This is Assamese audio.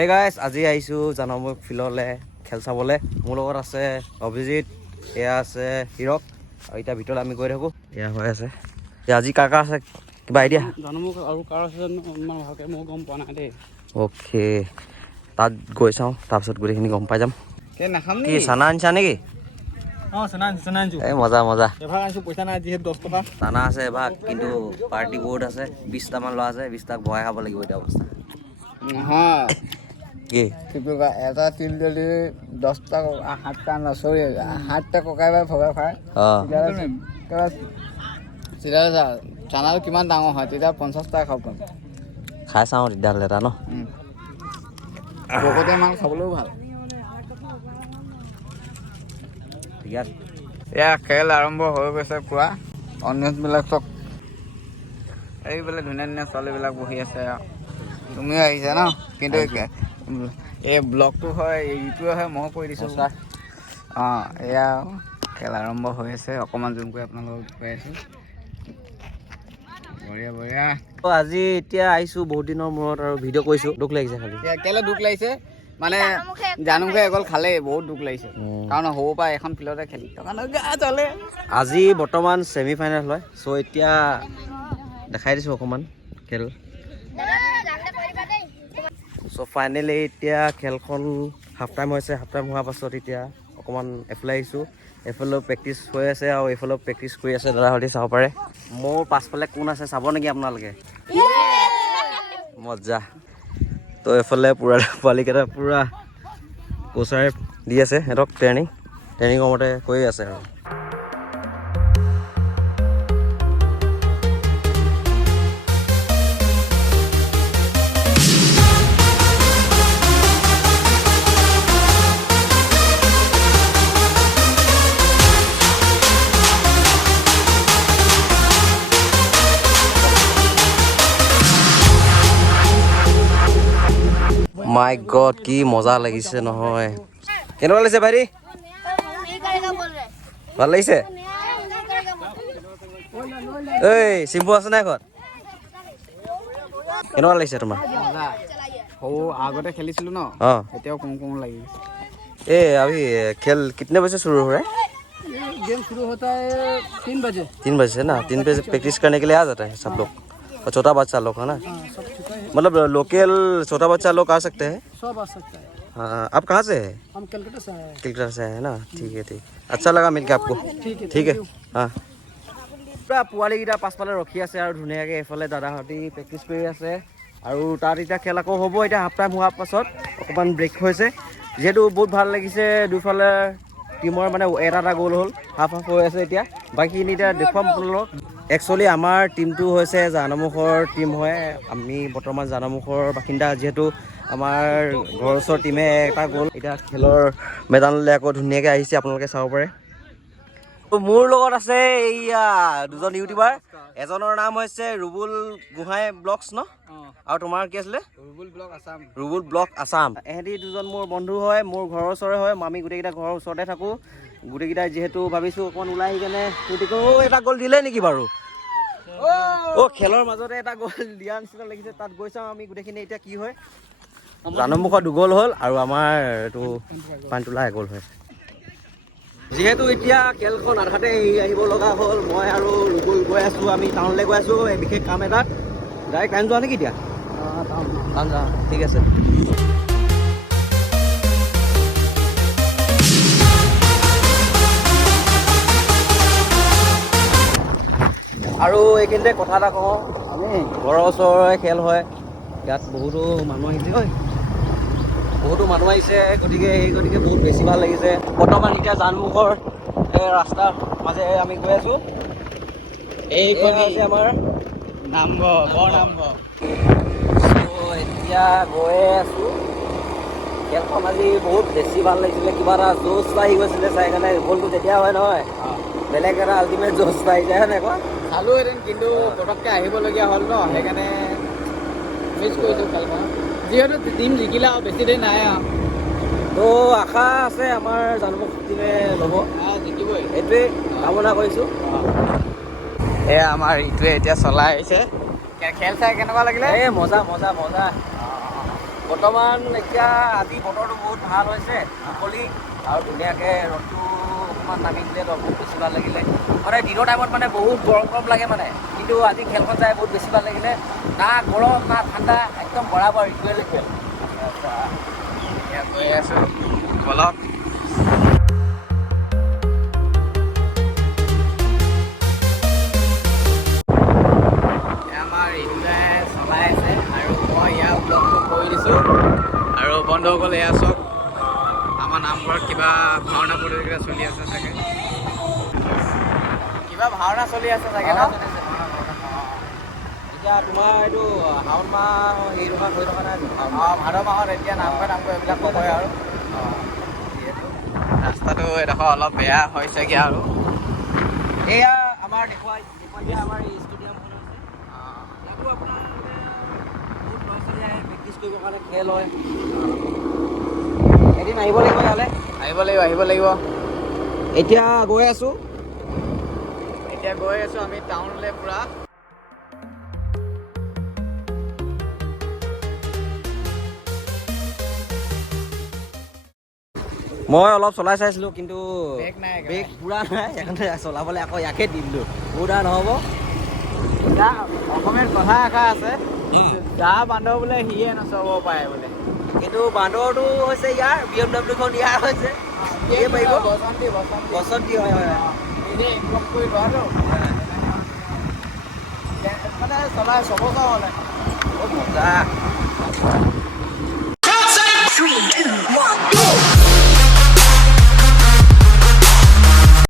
Hey guys, আজি আহিছো জানমুখ ফিল্ডলে খেল চাবলে। মোৰ লগত আছে অভিজিত, এয়া আছে হিৰক, আৰু এতিয়া ভিতৰত আমি গৈ থাকো। এয়া হৈ আছে। আজি কাৰ আছে কিবা আইডিয়া? জানমুখ আৰু কাৰ আছে ইমান ভালকে মই গম পোৱা নাই দেই। অ'কে, তাত গৈ চাওঁ, তাৰপিছত গোটেইখিনি গম পাই যাম। কি চানা আনিছা নেকি? চানা আনিছো। এই মজা মজা। এভাগ আনিছো, পইচা নাই যিহেতু 10 টকা। চানা আছে এভাগ, কিন্তু পাৰ্টি বহুত আছে। 20টামান ল'ৰা আছে, 20টাক ভৰাই খাব লাগিব এতিয়া অৱস্থা। নহয় কি এটা তিল যদি 10টা 7টা নচৰি 7টা ককাই বাই ভগাই খায়। তেতিয়া চানাটো কিমান ডাঙৰ হয়, তেতিয়া 50টা খাব পাৰিম। খাই চাওঁ তেতিয়াহ'লে এটা ন। ভকতে মাল খাবলৈও ভাল। এয়া খেল আৰম্ভ হৈ গৈছে পুৰা। অডিয়েঞ্চবিলাক চব এইবিলাক ধুনীয়া ধুনীয়া ছোৱালীবিলাক বহি আছে। তুমিও আহিছা ন, কিন্তু এই ব্লগটো হয় ইটোৱে হয়, মই কৈ দিছোঁ। এয়া খেল আৰম্ভ হৈ আছে। অকণমান জুম কৰি আপোনালোকক কৈ আছোঁ। বঢ়িয়া বঢ়িয়া। আজি এতিয়া আহিছো বহুত দিনৰ মূৰত আৰু ভিডিঅ' কৰিছো। দুখ লাগিছে খালি। কেলে দুখ লাগিছে মানে জানুমুখে এগল খালে বহুত দুখ লাগিছে, কাৰণ সৰুৰ পৰা এখন ফিল্ডতে খেলি থকা চলে। আজি বৰ্তমান ছেমি ফাইনেল হয়, চ' এতিয়া দেখাই দিছোঁ অকণমান খেল। চ' ফাইনেলি এতিয়া খেলখন হাফ টাইম হৈছে। হাফ টাইম হোৱাৰ পাছত এতিয়া অকণমান এফালে আহিছোঁ। এইফালেও প্ৰেক্টিচ হৈ আছে আৰু এইফালেও প্ৰেক্টিচ কৰি আছে। দাদাহঁতে চাব পাৰে। মোৰ পাছফালে কোন আছে চাব নেকি আপোনালোকে? মজা। তো এইফালে পুৰা পোৱালিকেইটা পুৰা কোচাৰে দি আছে সিহঁতক ট্ৰেইনিঙৰ মতে কৰি আছে আৰু। মাই গড, কি মজা লাগিছে নহয়। কেনেকুৱা লাগিছে ভাইটি? ভাল লাগিছে? এই চিম্পু আছে নাই ঘৰত? কেনেকুৱা লাগিছে তোমাৰ? আগতে খেলিছিলো ন, এতিয়াও কম কম লাগি। अभी खेल कितने बजे शुरू हो रहा है? गेम शुरू होता है 3 बजे। 3 बजे से ना, 3 बजे प्रैक्टिस करने के लिए आ जाता है सब लोग, और छोटा बच्चा लोग है ना, मतलब लोकल छोटा बच्चा लोग आ सकते हैं? सब आ सकता है। हाँ, आप कहाँ से है? हम कलकत्ता से आए हैं। कलकत्ता से है ना, ठीक है ठीक। अच्छा लगा मिलके आपको। ठीक है हाँ। পুৰা পোৱালিকেইটা পাছফালে ৰখি আছে আৰু ধুনীয়াকৈ এইফালে দাদাহঁতি প্ৰেক্টিচ কৰি আছে। আৰু তাত এতিয়া খেল আকৌ হ'ব। এতিয়া হাফ টাইম হোৱাৰ পাছত অকণমান ব্ৰেক হৈছে, যিহেতু বহুত ভাল লাগিছে। দুইফালে টিমৰ মানে এটা গ'ল হ'ল, হাফ হাফ হৈ আছে। এতিয়া বাকীখিনি এতিয়া দেখুৱাম আপোনালোকক। একচুৱেলি আমাৰ টিমটো হৈছে জানমুখৰ টিম হয়। আমি বৰ্তমান জানমুখৰ বাসিন্দা, যিহেতু আমাৰ ঘৰৰ ওচৰৰ টিমে এটা গ'ল। এতিয়া খেলৰ মেদানলৈ আকৌ ধুনীয়াকৈ আহিছে, আপোনালোকে চাব পাৰে। মোৰ লগত আছে এইয়া দুজন ইউটিউবাৰ। এজনৰ নাম হৈছে ৰুবুল গোহাঁই ব্লগছ ন, আৰু তোমাৰ কি আছিলে? ৰুবুল ব্লগ আছাম। এহেঁতি দুজন মোৰ বন্ধু হয়, মোৰ ঘৰৰ ওচৰৰে হয়। আমি গোটেইকেইটা ঘৰৰ ওচৰতে থাকোঁ। গোটেইকেইটাই যিহেতু ভাবিছোঁ অকণমান ওলাই আহি কেনে এটা গ'ল দিলে নেকি বাৰু? খেলৰ মাজতে এটা গ'ল দিয়া নিচিনা লাগিছে। তাত গৈ চাওঁ আমি গোটেইখিনি এতিয়া কি হয়। জানমুখৰ 2 গ'ল হ'ল আৰু আমাৰ এইটো পানীতোলা 1 গ'ল হয়। যিহেতু এতিয়া খেলখন আধাতে আহিব লগা হ'ল, মই আৰু ৰুবুল গৈ আছোঁ। আমি টাউনলৈ গৈ আছোঁ বিশেষ কাম এটাত। ডাইৰেক্ট টাউন যোৱা নেকি এতিয়া? টাউন যাওঁ, ঠিক আছে। আৰু এইখিনিতে কথা এটা কওঁ, আমি ঘৰৰ ওচৰৰে খেল হয়। ইয়াত বহুতো মানুহ আহিছে, বহুতো মানুহ আহিছে। গতিকে বহুত বেছি ভাল লাগিছে। বৰ্তমান এতিয়া জানমুখৰ ৰাস্তাৰ মাজেৰে আমি গৈ আছোঁ। এইখন হৈছে আমাৰ নামঘৰ, বৰ নামঘৰ। এতিয়া গৈ আছোঁ। খেলখন আজি বহুত বেছি ভাল লাগিছিলে। কিবা এটা জোচ আহি গৈছিলে চাই কাৰণে। গ'লটো তেতিয়া হয় নহয়, বেলেগ এটা আল্টিমেট জোচ আহি যায়, হয় নাই কোৱা? চালোহেঁতেন, কিন্তু পটককৈ আহিবলগীয়া হ'ল ন, সেইকাৰণে মিছ কৰিছোঁ খেলখন। যিহেতু টিম জিকিলে আৰু বেছি দেৰি নাই আৰু। তো আশা আছে আমাৰ জানমুখ টিমে ল'ব, জিকিবই, এইটোৱে কামনা কৰিছোঁ। এয়া আমাৰ ইটোৱে এতিয়া চলাই আহিছে। খেল চাই কেনেকুৱা লাগিলে? মজা মজা মজা। বৰ্তমান এতিয়া আজি বতৰটো বহুত ভাল হৈছে, মুকলি আৰু ধুনীয়াকৈ ৰ'দটো অকণমান নামি দিলে বহুত বেছি ভাল লাগিলে। মানে দিনৰ টাইমত মানে বহুত গৰম গৰম লাগে মানে, কিন্তু আজি খেলখন চাই বহুত বেছি ভাল লাগিলে। না গৰম না ঠাণ্ডা, একদম বৰাবৰ ইকুৱেল ইকুৱেল। ইয়াত গৈ আছোঁ বলক। আমাৰ ৰিতুদাই চলাই আছে আৰু মই ইয়াৰ ব্লগটো কৰি দিছোঁ। আৰু বন্ধুসকল এয়া চাওক, আমাৰ নামঘৰত কিবা ভাওনা প্ৰতিযোগিতা চলি আছে চাগে, কিবা ভাওনা চলি আছে চাগে ন? এতিয়া তোমাৰ এইটো শাওণ মাহ হেৰি থকা হৈ থকা নাই? ভাদ মাহত এতিয়া নামঘৰ এইবিলাক নকৰে আৰু। ৰাস্তাটো এডোখৰ অলপ বেয়া হৈছেগৈ আৰু। এয়া আমাৰ দেখুৱাই আমাৰ এই ষ্টেডিয়ামখন আছে। ইয়াতো আপোনালোকে বহুত ল'ৰা ছোৱালী আহে প্ৰেক্টিচ কৰিবৰ কাৰণে, খেল হয়। এদিন আহিব লাগিব ইয়ালৈ। আহিব লাগিব। এতিয়া গৈ আছোঁ আমি টাউনলৈ পূৰা। মই অলপ চলাই চাইছিলোঁ, কিন্তু ব্ৰেক নাই, ব্ৰেক পূৰা নাই, সেইকাৰণে চলাবলৈ আকৌ ইয়াকে দি দিলোঁ। বহুত আৰু নহ'ব। অসমীয়াত কথা এষাৰ আছে, যাৰ বান্দৰ বোলে সিয়ে নচলাব পাৰে বোলে। কিন্তু বান্দৰটো হৈছে ইয়াৰ, BMW খন ইয়াৰ হৈছে, সিয়ে পাৰিব। বসন্তি হয় হয়। এনেই ইনকম কৰি লোৱাটো মানে চলাই 6 বছৰ হ'লে। বহুত মজা।